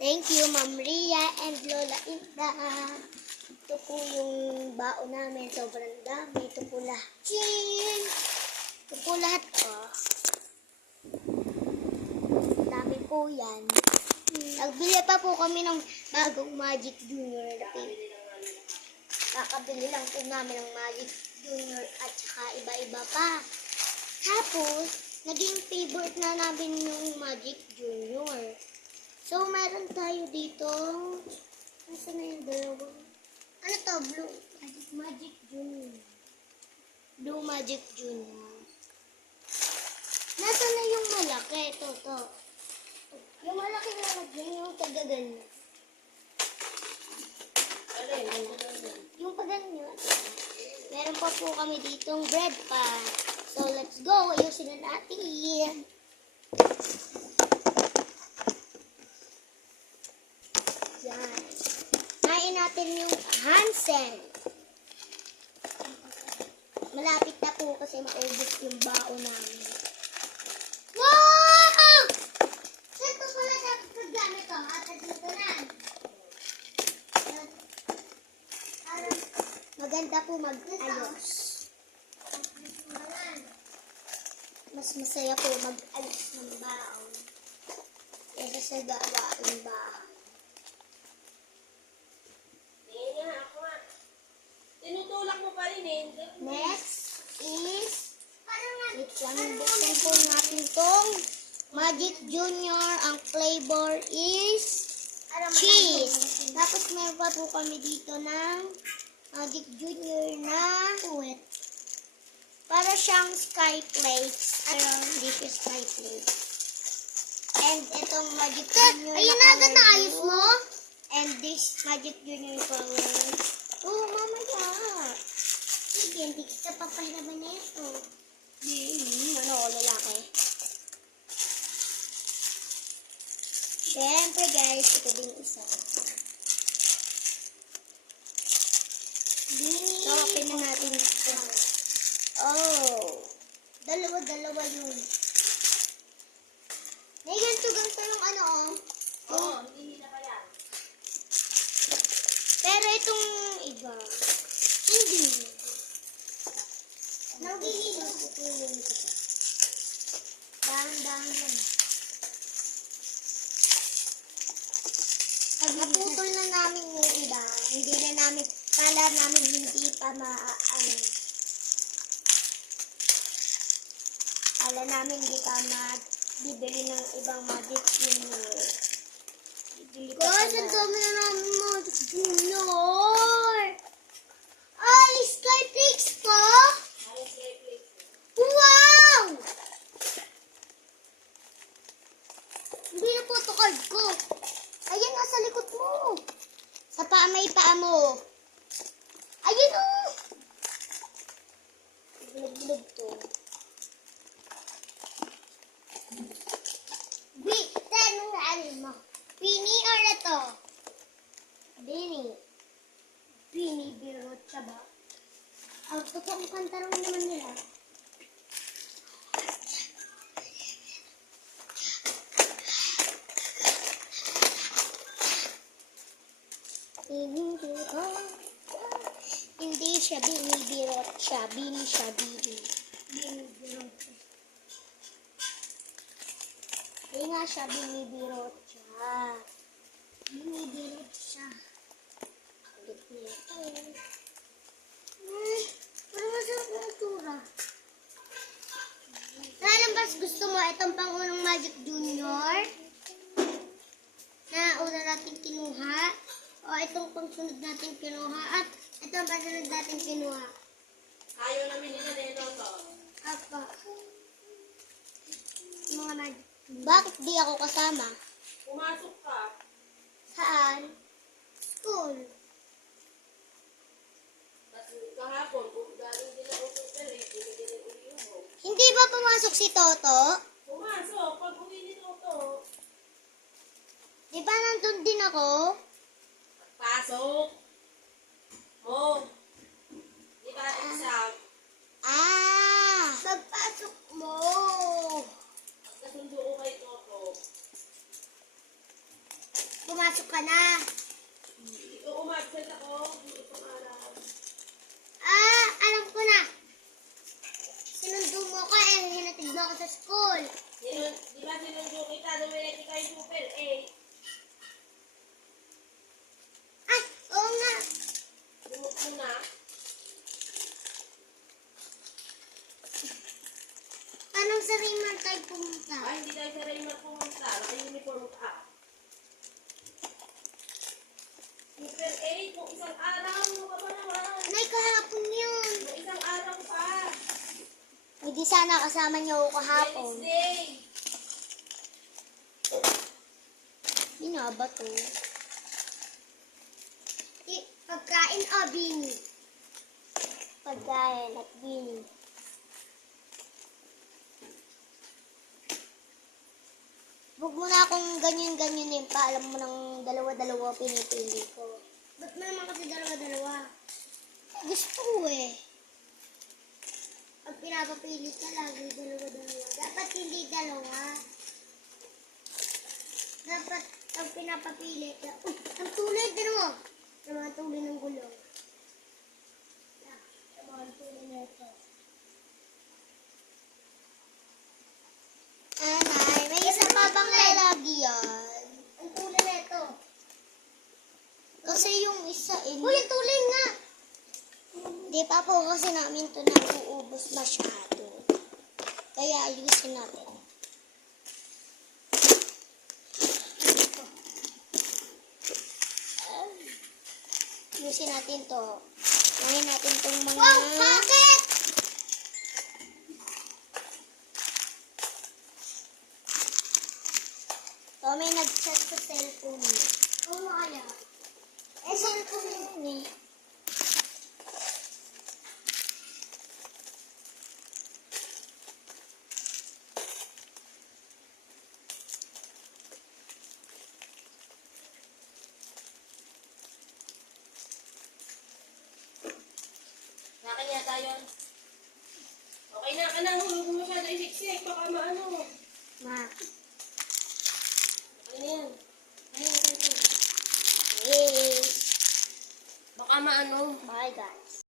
Thank you, Ma'am Ria and Lola Inda. Ito po yung baon namin. Sobrang dami. Ito po lahat. Chin! Ito po lahat, oh. Dami po yan. Nagbili pa po kami ng bagong Magic Junior na pink. Kakabili lang po namin ng Magic Junior at saka iba-iba pa. Tapos, naging favorite na namin yung Magic Junior. So, meron tayo dito. Nasaan na yung dalawang? Ano to? Blue Magic Junior. Blue Magic Junior. Nasaan na yung malaki? Ito. Yung malaki na lagyan, yung tagaganyan. Yung paganyan. Meron pa po kami ditong bread pa. So, let's go. Ayusin na natin. Yan. Kain natin yung Hansen. Malapit na po kasi maubos yung baon namin. Wow! Saan ko pala dapat paggamit ko? Ata dito na. Maganda po mag-ayos. Mas masaya po mag-ayos ng baon kaysa sa gawain bahay. Tinutulak mo pa rin eh. Next is, wait lang, buksan po natin tong Magic Junior. Ang flavor is cheese. Tapos meron pa po kami dito ng Magic Junior na wet. Para siyang sky flakes. Pero hindi siya sky flakes. And itong Magic Junior na color naayos blue. mo? And this Magic Junior color. Oh, mamaya. Sige, hindi kita papahirapan na ito. Ano, lalaki. Siyempre guys, ito din isa. So, open na natin ito. Oh. Dalawa yun. May ganito yung ano, oh. Oo, hindi na pa yan. Pero itong iba, hindi. Nagigilip ko yung ito. Dahan-dahan lang. Pag naputol na namin yung iba, hindi na namin, kala namin hindi pa kala namin hindi pa bibili ng ibang Magic Junior. Guys, ang dami na namin Magic Junior! Ay, Sky Flakes po! Wow! Hindi na photocard ko. Ayan, nasa likod mo. Sa may paa mo. Ayun o! Bilog-bilog to. Wait, tanong na alin mo. Pini or ito? Pini, birot siya ba? Ang totoong pantarong naman nila. Hindi siya binibirot siya. Bini siya, bini. Binibirot siya. Hindi nga siya binibirot siya. Binibirot siya. Kulit niya. Parang masarap na itsura. Mas gusto mo itong pangunang Magic Junior na una natin kinuha o itong pangsunod natin kinuha at itong pangsunod natin kinuha. Ayaw namin nila dito to. Apa. Mga Magic. Bakit di ako kasama? Pumasok ka. Saan? School. Kasi kahapon, kung galing din ako sa tele, binigyan ng uliho mo. Hindi ba pumasok si Toto? Pumasok, pag uli ni Toto. Di ba nandun din ako? Pasok. Mo. Di ba exam? Pagpasok mo. Kasundo ko kay Toto. pumasok ka na. Oo, umabsent ako. Itong araw. Ah, alam ko na. Sinundo mo ko hinatid mo ako sa school. Di ba sinundo kita? Dumiretso kayo super 8. Ay, oo nga. Lumot mo na. Anong sa Raymond tayo pumunta? Ay, hindi tayo sa Raymond pumunta. Naka-uniform ka. Super 8, kung isang araw, ano ka ba naman? Nay, kahapon yun. Kung isang araw pa. Hindi sana kasama niyo ako kahapon. Wednesday. Yun nga ba to? Pagkain o bini? Pagkain at bini. Huwag mo na akong ganyan-ganyan pa. Alam mo nang dalawa-dalawa pinipili ko. Ba't mo naman kasi dalawa-dalawa? Gusto ko eh. Pag pinapapili ka, lagi dalawa-dalawa. Dapat hindi dalawa. Dapat pag pinapapili ka, ang tulay din mo. Ang mga tulay ng gulong. Ang mga tulay na ito. Anay, may isa pa bang lalagyan? Ang tulay na ito. Kasi yung isa Uy, ang tulay nga! Di pa po kasi namin ito nauubos masyado. Kaya ayusin natin. Ayusin natin to. Ngayon natin itong mga... Wow! Bakit? So, may nag-chat sa cellphone niya. Oo, kaya. Eh, cellphone yun eh. Nakin yata yun. Okay na, ka na. Huwag mo masyado isiksik. Baka maano. Ma. Okay na yan. Ayun, ayun, ayun. Yes. Baka maano. Bye, guys.